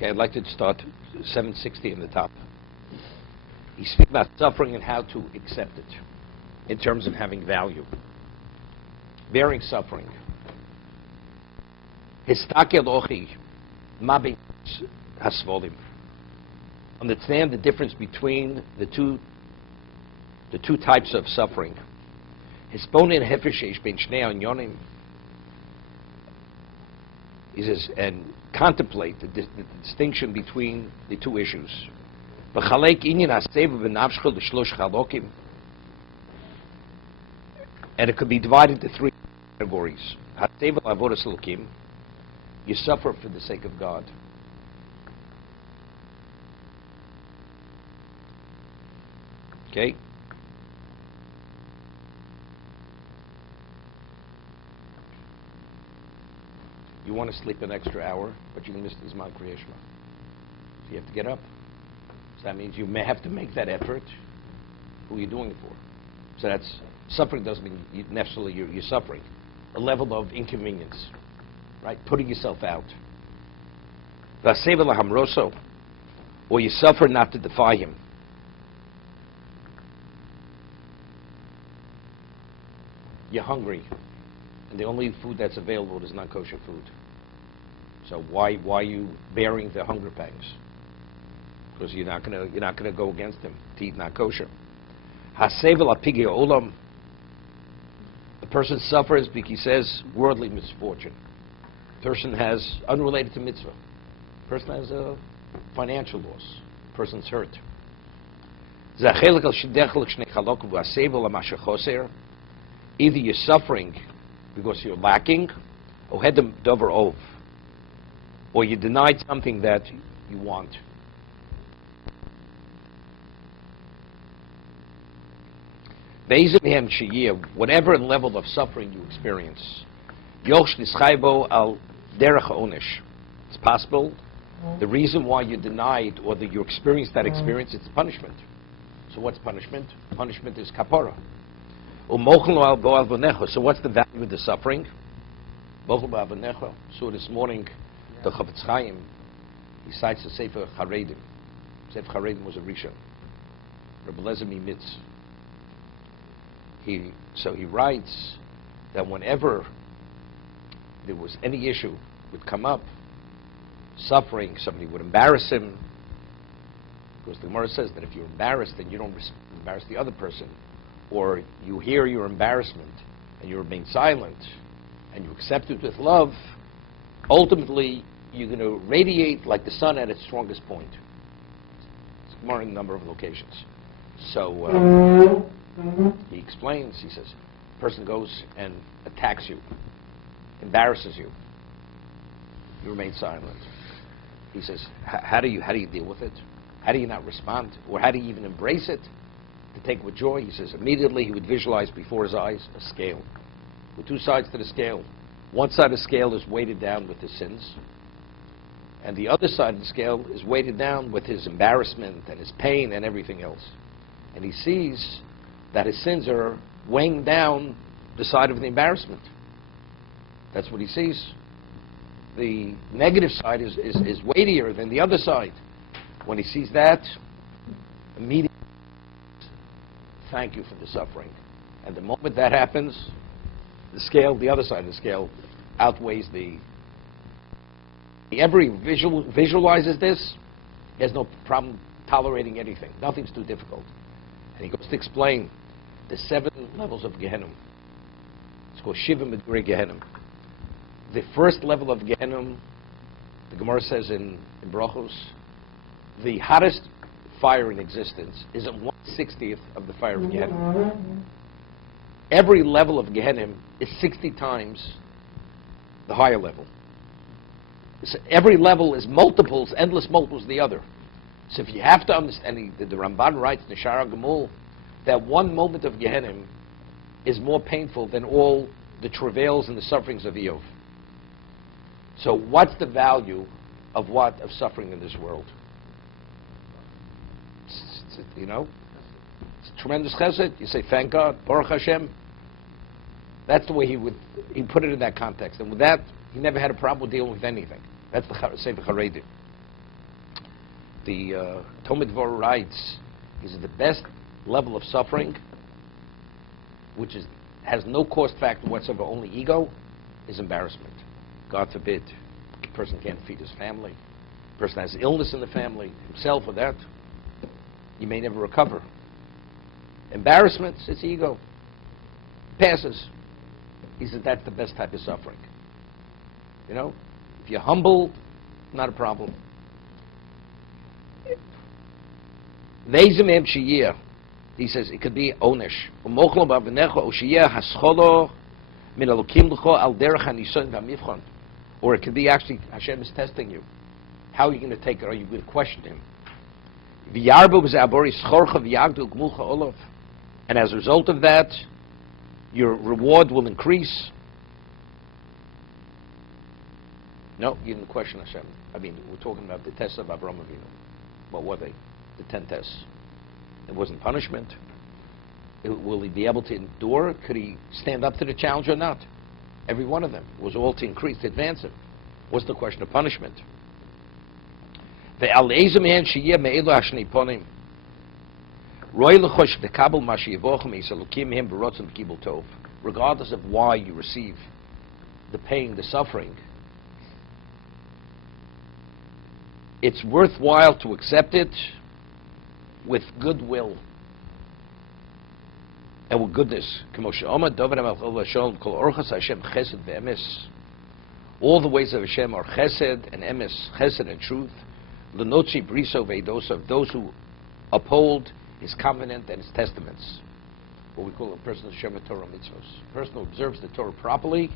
Okay, I'd like to start 760 in the top. He speaks about suffering and how to accept it in terms of having value. Bearing suffering. Histakel ochi mabin hasvolim. Understand the difference between the two types of suffering. Hisponin hefeshesh ben shnei anyonim. He says, and contemplate the distinction between the two issues. V'chalek inyan haseva v'navshchel l'shlosh chalokim. And it could be divided into three categories. Haseva l'avodas elokim. You suffer for the sake of God. Okay? You want to sleep an extra hour, but you miss the Zman Kriyashma. So you have to get up. So that means you may have to make that effort. Who are you doing it for? So that's suffering doesn't mean necessarily you're suffering. A level of inconvenience, right? Putting yourself out. Or you suffer not to defy him. You're hungry, and the only food that's available is non-kosher food. So why are you bearing the hunger pangs? Because you're not gonna go against him to eat not kosher. Hasevel apigi olam. The person suffers because he says worldly misfortune. Person has unrelated to mitzvah. Person has a financial loss. Person's hurt. Either you're suffering because you're lacking, or hedem dover ov, or you denied something that you want. Whatever level of suffering you experience, it's possible the reason why you denied or that you experienced that experience, it's punishment. So what's punishment? Punishment is kapara. So what's the value of the suffering? So this morning, the Chovot HaLevavos, he cites the Sefer Faraid. Sefer Faraid was a Rishon. Rabbi Lezemi Mitz. So he writes that whenever there was any issue would come up, suffering, somebody would embarrass him, because the Gemara says that if you're embarrassed, then you don't embarrass the other person, or you hear your embarrassment and you remain silent and you accept it with love, ultimately you're going to radiate like the sun at its strongest point. It's more in a number of locations. So he explains, he says, a person goes and attacks you, embarrasses you, you remain silent. He says, how do you deal with it? How do you not respond? Or how do you even embrace it? To take with joy, he says, immediately he would visualize before his eyes a scale with two sides to the scale. One side of the scale is weighted down with his sins, and the other side of the scale is weighted down with his embarrassment and his pain and everything else. And he sees that his sins are weighing down the side of the embarrassment. That's what he sees. The negative side is weightier than the other side. When he sees that, immediately, thank you for the suffering. And the moment that happens, the other side of the scale outweighs the... Every visualizes this, he has no problem tolerating anything. Nothing's too difficult. And he goes to explain the 7 levels of Gehenna. It's called Shiva Meduri Gehenna. The first level of Gehenna, the Gemara says in Brachos, the hottest fire in existence is at 1/60th of the fire of Gehenna. Every level of Gehenna is 60 times the higher level. So every level is multiples, endless multiples of the other. So if you have to understand, the Ramban writes in the Shara Gemul that one moment of Gehenna is more painful than all the travails and the sufferings of Eov. So what's the value of suffering in this world? It's tremendous chesed. You say, thank God, Baruch Hashem. That's the way he put it in that context. And with that, he never had a problem dealing with anything. That's the Sefer Faraid. The Talmud Dvar writes, is the best level of suffering, which has no cost factor whatsoever, only ego, is embarrassment. God forbid, a person can't feed his family, a person has illness in the family, himself or that, you may never recover. Embarrassment, it's ego. Passes. He said that's the best type of suffering. You know, if you're humble, not a problem. He says it could be onish. Or it could be actually Hashem is testing you. How are you going to take it? Are you going to question him? And as a result of that, your reward will increase. No, you didn't question Hashem. I mean, we're talking about the tests of Avraham Avinu. What were they? The 10 tests. It wasn't punishment. Will he be able to endure? Could he stand up to the challenge or not? Every one of them was all to increase, to advance him. What's the question of punishment? Regardless of why you receive the pain, the suffering, it's worthwhile to accept it with goodwill and with goodness. All the ways of Hashem are chesed and emes, chesed and truth. L'notzi briso veidosav, those who uphold his covenant and his testaments. What we call a person of Shem Torah mitzvos. A person who observes the Torah properly,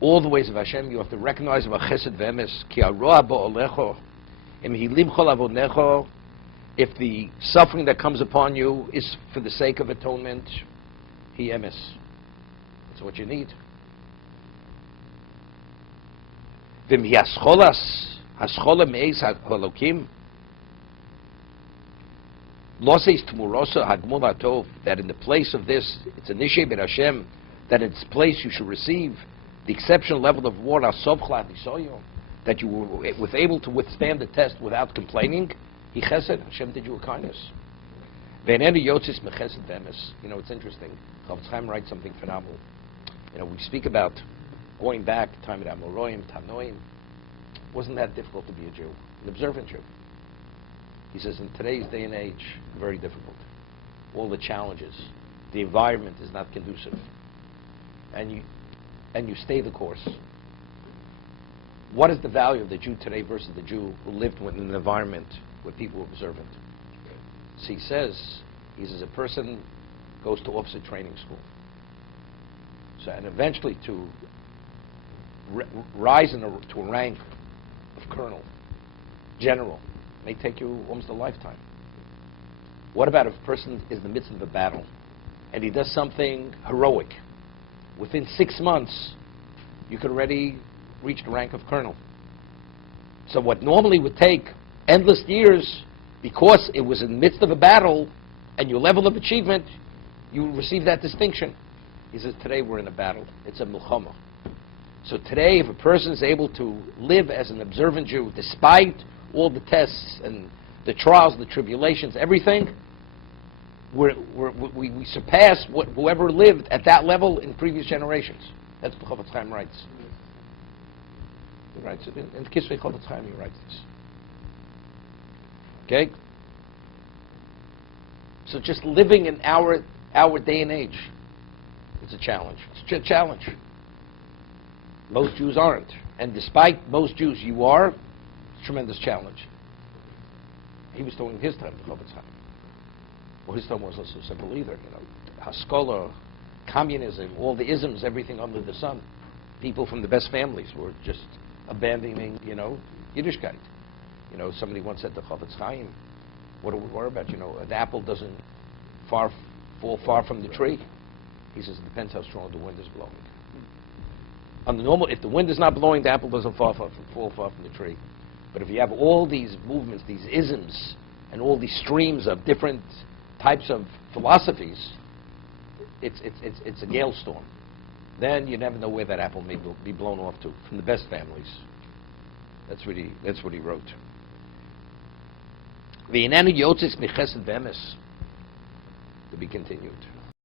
all the ways of Hashem, you have to recognize about chesed ve'emes. Ki aroa bo'olecho, im hilim chol avonecho. If the suffering that comes upon you is for the sake of atonement, he emes. That's what you need. Vim hiascholas, haschola meis halokim. Loses tmurosa hagmul hatov, that in the place of this, it's an ishe ben Hashem, that in its place you should receive the exceptional level of war, that you were able to withstand the test without complaining. He chesed, Hashem did you a kindness. You know, it's interesting. Chovos HaLevavos writes something phenomenal. You know, we speak about going back, time at Amoroim, Tanoim. Wasn't that difficult to be a Jew, an observant Jew? He says, in today's day and age, very difficult. All the challenges, the environment is not conducive, and you stay the course. What is the value of the Jew today versus the Jew who lived in an environment where people were observant? So he says a person goes to officer training school. So, and eventually to rise to a rank of colonel, general, may take you almost a lifetime. What about if a person is in the midst of a battle and he does something heroic? Within 6 months, you could already reach the rank of colonel. So what normally would take endless years, because it was in the midst of a battle and your level of achievement, you receive that distinction. He says, today we're in a battle. It's a milchama. So today, if a person is able to live as an observant Jew, despite all the tests and the trials, the tribulations, everything, we surpass whoever lived at that level in previous generations. That's what Chovos HaLevavos writes. He writes it in the Kisvei Chovos HaLevavos, he writes this. Okay? So just living in our day and age, it's a challenge. It's a challenge. Most Jews aren't. And despite most Jews, you are, it's a tremendous challenge. He was doing his time, Chovos HaLevavos. Well, his time wasn't so simple either. You know, Haskalah, communism, all the isms, everything under the sun. People from the best families were just abandoning, you know, Yiddishkeit. You know, somebody once said to Chofetz Chaim, what do we worry about? You know, an apple doesn't fall far from the tree. He says, it depends how strong the wind is blowing. On the normal, if the wind is not blowing, the apple doesn't fall far from the tree. But if you have all these movements, these isms, and all these streams of different types of philosophies, it's a gale storm. Then you never know where that apple may be blown off to, from the best families. That's what he wrote. V'inenu yotzis michesed v'emes. To be continued.